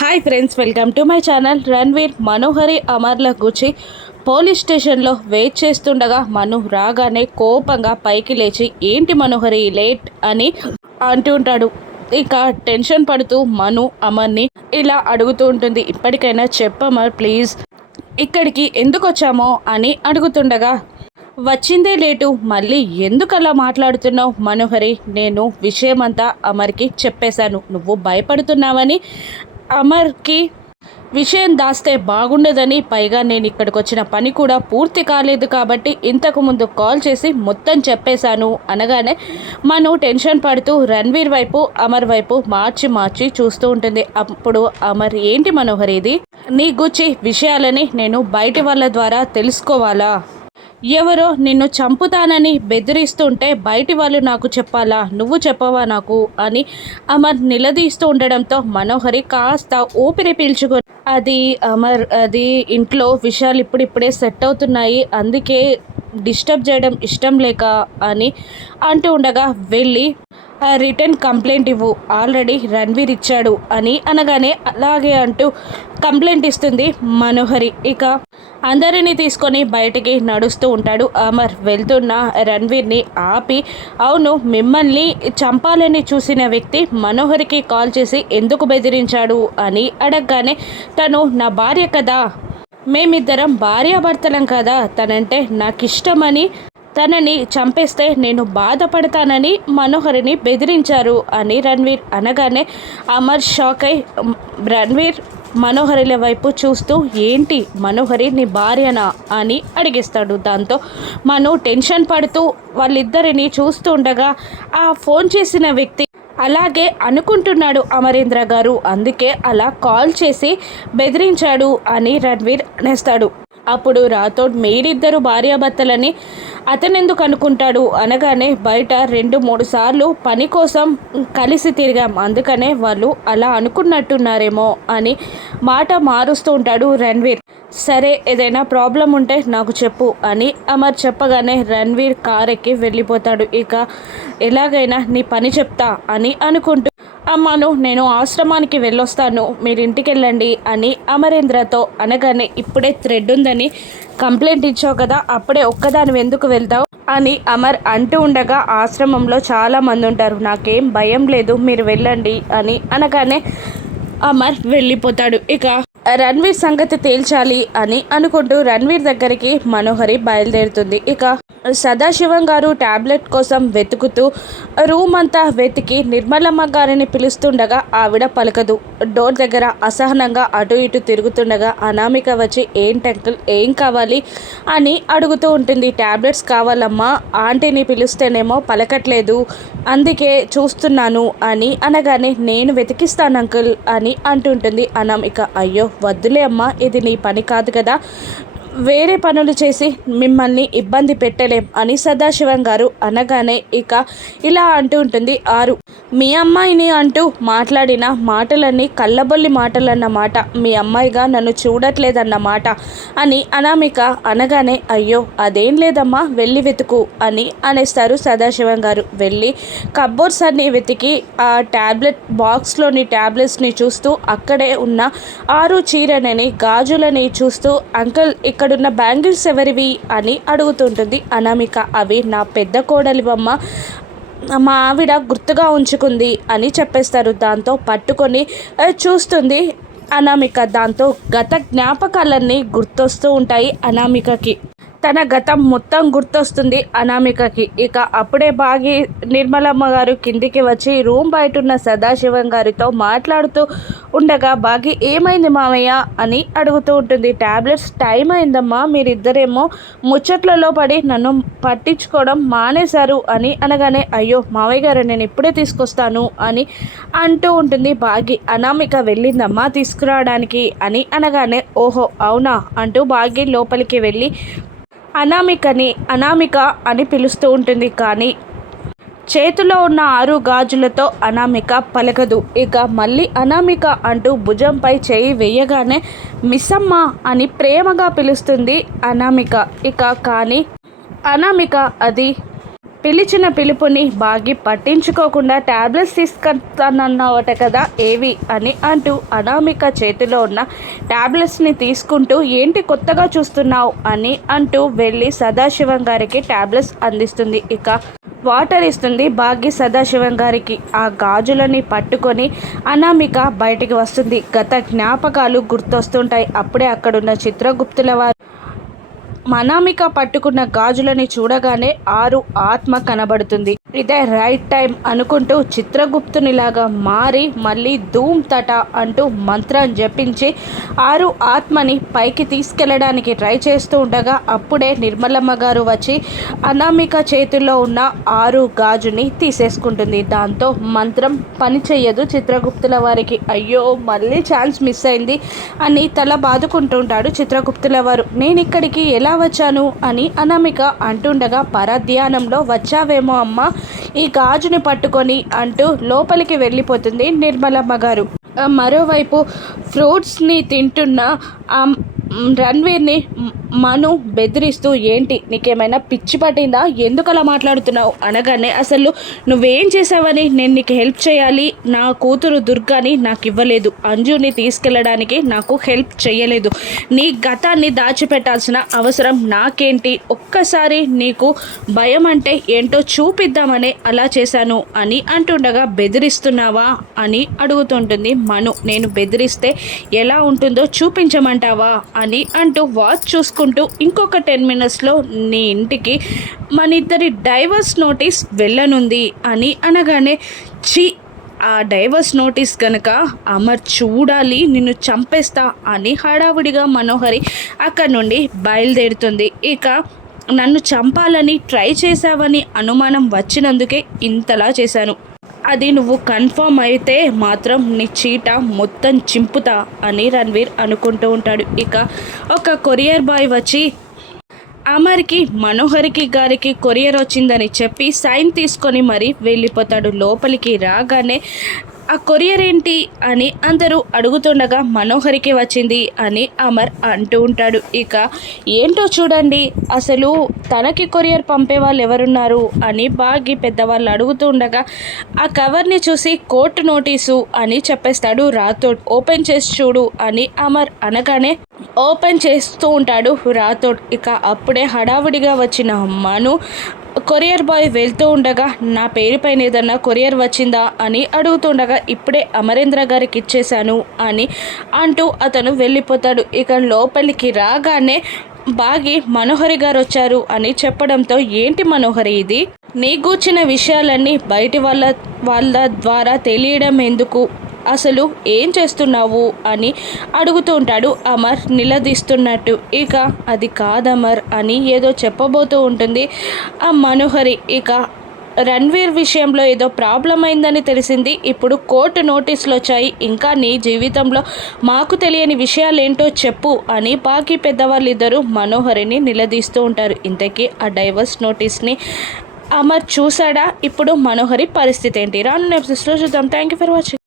Hi friends, welcome to my channel. Ranveer Manohari అమర్ల గురించి police స్టేషన్లో వెయిట్ చేస్తుండగా మను రాగానే కోపంగా పైకి లేచి ఏంటి మనోహరి లేట్ అని అంటుంటాడు. ఇక టెన్షన్ పడుతూ మను అమర్ని ఇలా అడుగుతూ ఉంటుంది, ఇప్పటికైనా చెప్పమర్ ప్లీజ్, ఇక్కడికి ఎందుకు వచ్చామో అని అడుగుతుండగా వచ్చిందే లేటు, మళ్ళీ ఎందుకు అలా మాట్లాడుతున్నావు మనోహరి, నేను విషయమంతా అమర్కి చెప్పేశాను, నువ్వు భయపడుతున్నావని అమర్కి విషయం దాస్తే బాగుండదని, పైగా నేను ఇక్కడికి వచ్చిన పని కూడా పూర్తి కాలేదు కాబట్టి ఇంతకుముందు కాల్ చేసి మొత్తం చెప్పేశాను అనగానే మను టెన్షన్ పడుతూ రణ్వీర్ వైపు అమర్ వైపు మార్చి మార్చి చూస్తూ ఉంటుంది. అప్పుడు అమర్, ఏంటి మనోహర్ ఇది, నీ గుచ్చి విషయాలని నేను బయటి వాళ్ళ ద్వారా తెలుసుకోవాలా, ఎవరో నిన్ను చంపుతానని బెదిరిస్తుంటే బయటి వాళ్ళు నాకు చెప్పాలా, నువ్వు చెప్పవా నాకు అని అమర్ నిలదీస్తూ ఉండడంతో మనోహరి కాస్త ఊపిరి పీల్చుకొని, అది అమర్, అది ఇంట్లో విషయాలు ఇప్పుడిప్పుడే సెట్ అవుతున్నాయి, అందుకే డిస్టర్బ్ చేయడం ఇష్టం లేక అని అంటూ ఉండగా వెళ్ళి రిటర్న్ కంప్లైంట్ ఇవ్వు, ఆల్రెడీ రణ్వీర్ ఇచ్చాడు అని అనగానే అలాగే అంటూ కంప్లైంట్ ఇస్తుంది మనోహరి. ఇక అందరినీ తీసుకొని బయటికి నడుస్తూ ఉంటాడు అమర్. వెళ్తున్న రణ్వీర్ని ఆపి, అవును మిమ్మల్ని చంపాలని చూసిన వ్యక్తి మనోహరికి కాల్ చేసి ఎందుకు బెదిరించాడు అని అడగగానే, తను నా భార్య కదా, మేమిద్దరం భార్యాభర్తలం కదా, తనంటే నాకు ఇష్టమని తనని చంపేస్తే నేను బాధపడతానని మనోహరిని బెదిరించారు అని రణ్వీర్ అనగానే అమర్ షాక్ అయి రణ్వీర్ మనోహరిల వైపు చూస్తూ, ఏంటి మనోహరి నీ భార్యనా అని అడిగిస్తాడు. దాంతో మను టెన్షన్ పడుతూ వాళ్ళిద్దరిని చూస్తూ ఉండగా ఆ ఫోన్ చేసిన వ్యక్తి అలాగే అనుకుంటున్నాడు అమరేంద్ర గారు, అందుకే అలా కాల్ చేసి బెదిరించాడు అని రణ్వీర్ అనేస్తాడు. అప్పుడు రాథోడ్, మీరిద్దరు భార్యాభర్తలని అతనెందుకు అనుకుంటాడు అనగానే, బయట 2-3 సార్లు పని కోసం కలిసి తిరిగాం, అందుకనే వాళ్ళు అలా అనుకున్నట్టున్నారేమో అని మాట మారుస్తూ ఉంటాడు రణ్వీర్. సరే, ఏదైనా ప్రాబ్లం ఉంటే నాకు చెప్పు అని అమర్ చెప్పగానే రణ్వీర్ కారెక్కి వెళ్ళిపోతాడు. ఇక ఎలాగైనా నీ పని చెప్తా అని అనుకుంటూ, అమ్మాను నేను ఆశ్రమానికి వెళ్ళొస్తాను, మీరు ఇంటికి వెళ్ళండి అని అమరేంద్రతో అనగానే, ఇప్పుడే థ్రెడ్ ఉందని కంప్లైంట్ ఇచ్చావు కదా, అప్పుడే ఒక్కదాని ఎందుకు వెళ్తావు అని అమర్ అంటూ ఉండగా, ఆశ్రమంలో చాలామంది ఉంటారు, నాకేం భయం లేదు, మీరు వెళ్ళండి అని అనగానే అమర్ వెళ్ళిపోతాడు. ఇక రణ్వీర్ సంగతి తేల్చాలి అని అనుకుంటూ రణ్వీర్ దగ్గరికి మనోహరి బయలుదేరుతుంది. ఇక సదాశివం గారు ట్యాబ్లెట్ కోసం వెతుకుతూ రూమ్ అంతా వెతికి నిర్మలమ్మ గారిని పిలుస్తుండగా ఆవిడ పలకదు. డోర్ దగ్గర అసహనంగా అటు ఇటు తిరుగుతుండగా అనామిక వచ్చి, ఏంటంకుల్ ఏం కావాలి అని అడుగుతూ ఉంటుంది. ట్యాబ్లెట్స్ కావాలమ్మా, ఆంటీని పిలుస్తేనేమో పలకట్లేదు, అందుకే చూస్తున్నాను అని అనగానే, నేను వెతికిస్తాను అంకుల్ అని అంటుంటుంది అనామిక. అయ్యో వద్దులే అమ్మా, ఇది నీ పని కాదు కదా, వేరే పనులు చేసి మిమ్మల్ని ఇబ్బంది పెట్టలేం అని సదాశివం గారు అనగానే ఇక ఇలా అంటూ ఉంటుంది ఆరు, మీ అమ్మాయిని అంటూ మాట్లాడిన మాటలన్నీ కళ్ళబొల్లి మాటలన్నమాట, మీ అమ్మాయిగా నన్ను చూడట్లేదన్నమాట అని అనామిక అనగానే, అయ్యో అదేం లేదమ్మా, వెళ్ళి వెతుకు అని అనేస్తారు సదాశివం గారు. వెళ్ళి కబ్బోర్డ్స్ అన్ని వెతికి ఆ ట్యాబ్లెట్ బాక్స్లోని ట్యాబ్లెట్స్ని చూస్తూ అక్కడే ఉన్న ఆరు చీరనని గాజులని చూస్తూ, అంకుల్ ఇక్కడున్న బ్యాంగిల్స్ ఎవరివి అని అడుగుతుంటుంది అనామిక. అవి నా పెద్ద కోడలివమ్మ, మా ఆవిడ గుర్తుగా ఉంచుకుంది అని చెప్పేస్తారు. దాంతో పట్టుకొని చూస్తుంది అనామిక. దాంతో గత జ్ఞాపకాలన్నీ గుర్తొస్తూ ఉంటాయి అనామికకి, తన గతం మొత్తం గుర్తొస్తుంది అనామికకి. ఇక అప్పుడే బాగి నిర్మలమ్మ గారు కిందికి వచ్చి రూమ్ బయట ఉన్న సదాశివం గారితో మాట్లాడుతూ ఉండగా, బాగి ఏమైంది మామయ్య అని అడుగుతూ ఉంటుంది. ట్యాబ్లెట్స్ టైం అయిందమ్మా, మీరిద్దరేమో ముచ్చట్లలో పడి నన్ను పట్టించుకోవడం మానేశారు అని అనగానే, అయ్యో మావయ్య గారు నేను ఇప్పుడే తీసుకొస్తాను అని అంటూ ఉంటుంది బాగి. అనామిక వెళ్ళిందమ్మా తీసుకురావడానికి అని అనగానే, ఓహో అవునా అంటూ బాగి లోపలికి వెళ్ళి అనామిక అని పిలుస్తూ ఉంటుంది. కానీ చేతిలో ఉన్న 6 గాజులతో అనామిక పలకదు. ఇక మళ్ళీ అనామిక అంటూ భుజంపై చేయి వేయగానే, మిస్సమ్మ అని ప్రేమగా పిలుస్తుంది అనామిక. ఇక కానీ అనామిక అది పిలిచిన పిలుపుని బాగి పట్టించుకోకుండా ట్యాబ్లెట్స్ తీసుకొస్తానన్నావట కదా ఏవి అని అంటూ అనామిక చేతిలో ఉన్న ట్యాబ్లెట్స్ని తీసుకుంటూ ఏంటి కొత్తగా చూస్తున్నావు అని అంటూ వెళ్ళి సదాశివం గారికి ట్యాబ్లెట్స్ అందిస్తుంది. ఇక వాటర్ ఇస్తుంది భాగ్య సదాశివం గారికి. ఆ గాజులని పట్టుకొని అనామిక బయటికి వస్తుంది. గత జ్ఞాపకాలు గుర్తొస్తుంటాయి. అప్పుడే అక్కడున్న చిత్రగుప్తుల వారు అనామిక పట్టుకున్న గాజులని చూడగానే ఆరు ఆత్మ కనబడుతుంది. ఇదే రైట్ టైం అనుకుంటూ చిత్రగుప్తునిలాగా మారి మళ్ళీ ధూమ్ తట అంటూ మంత్రం జపించి ఆరు ఆత్మని పైకి తీసుకెళ్ళడానికి ట్రై చేస్తూ ఉండగా అప్పుడే నిర్మలమ్మ గారు వచ్చి అనామిక చేతుల్లో ఉన్న ఆరు గాజుని తీసేసుకుంటుంది. దాంతో మంత్రం పని చెయ్యదు చిత్రగుప్తుల వారికి. అయ్యో మళ్ళీ ఛాన్స్ మిస్ అయింది అని తల బాదుకుంటుంటాడు చిత్రగుప్తుల వారు. నేను ఇక్కడికి ఎలా వచ్చాను అని అనామిక అంటుండగా పరధ్యానంలో వచ్చావేమో అమ్మ ఈ గాజుని పట్టుకొని అంటూ లోపలికి వెళ్ళిపోతుంది నిర్మలమ్మ గారు. మరోవైపు ఫ్రూట్స్ని తింటున్న రణ్వీర్ని మను బెదిరిస్తూ ఏంటి నీకేమైనా పిచ్చి పట్టిందా, ఎందుకు అలా మాట్లాడుతున్నావు అనగానే అసలు నువ్వేం చేసావని నేను నీకు హెల్ప్ చేయాలి, నా కూతురు దుర్గాని నాకు ఇవ్వలేదు, అంజుని తీసుకెళ్ళడానికి నాకు హెల్ప్ చేయలేదు, నీ గతాన్ని దాచిపెట్టాల్సిన అవసరం నాకేంటి, ఒక్కసారి నీకు భయం అంటే ఏంటో చూపిద్దామనే అలా చేశాను అని అంటుండగా బెదిరిస్తున్నావా అని అడుగుతుంటుంది మను. నేను బెదిరిస్తే ఎలా ఉంటుందో చూపించమంటావా అని అంటూ వాచ్ చూసుకుంటూ ఇంకొక 10 minutesలో నీ ఇంటికి మన ఇద్దరి డైవర్స్ నోటీస్ వెళ్ళనుంది అని అనగానే చి ఆ డైవర్స్ నోటీస్ కనుక అమర్ చూడాలి నిన్ను చంపేస్తా అని హడావుడిగా మనోహరి అక్కడి నుండి బయలుదేరుతుంది. ఇక నన్ను చంపాలని ట్రై చేశావని అనుమానం వచ్చినందుకే ఇంతలా చేశాను, అది నువ్వు కన్ఫర్మ్ అయితే మాత్రం నీ చీట మొత్తం చింపుతా అని రణ్వీర్ అనుకుంటూ ఉంటాడు. ఇక ఒక కొరియర్ బాయ్ వచ్చి అమర్కి మనోహరికి గారికి కొరియర్ వచ్చిందని చెప్పి సైన్ తీసుకొని మరీ వెళ్ళిపోతాడు. లోపలికి రాగానే ఆ కొరియర్ ఏంటి అని అందరూ అడుగుతుండగా మనోహరికి వచ్చింది అని అమర్ అంటూ ఉంటాడు. ఇక ఏంటో చూడండి అసలు తనకి కొరియర్ పంపే వాళ్ళు ఎవరున్నారు అని బాగి పెద్దవాళ్ళు అడుగుతూ ఉండగా ఆ కవర్ని చూసి కోర్టు నోటీసు అని చెప్పేస్తాడు రాథోడ్. ఓపెన్ చేసి చూడు అని అమర్ అనగానే ఓపెన్ చేస్తూ ఉంటాడు రాథోడ్. ఇక అప్పుడే హడావుడిగా వచ్చిన మను కొరియర్ బాయ్ వెళ్తూ ఉండగా నా పేరు పైన ఏదన్నా కొరియర్ వచ్చిందా అని అడుగుతుండగా ఇప్పుడే అమరేంద్ర గారికి ఇచ్చేశాను అని అంటూ అతను వెళ్ళిపోతాడు. ఇక లోపలికి రాగానే బాగి మనోహరి గారు వచ్చారు అని చెప్పడంతో ఏంటి మనోహరి ఇది, నీ గూర్చిన విషయాలన్నీ బయటి వాళ్ళ ద్వారా తెలియడం ఎందుకు, అసలు ఏం చేస్తున్నావు అని అడుగుతూ ఉంటాడు అమర్ నిలదీస్తున్నట్టు. ఇక అది కాదమర్ అని ఏదో చెప్పబోతూ ఉంటుంది ఆ మనోహరి. ఇక రణ్వీర్ విషయంలో ఏదో ప్రాబ్లం అయిందని తెలిసింది, ఇప్పుడు కోర్టు నోటీసులు వచ్చాయి, ఇంకా నీ జీవితంలో మాకు తెలియని విషయాలు ఏంటో చెప్పు అని బాకీ పెద్దవాళ్ళిద్దరూ మనోహరిని నిలదీస్తూ ఉంటారు. ఇంతకీ ఆ డైవర్స్ నోటీస్ని అమర్ చూసాడా, ఇప్పుడు మనోహరి పరిస్థితి ఏంటి రాను ఎపిసోడ్స్లో చూద్దాం. Thank you for watching.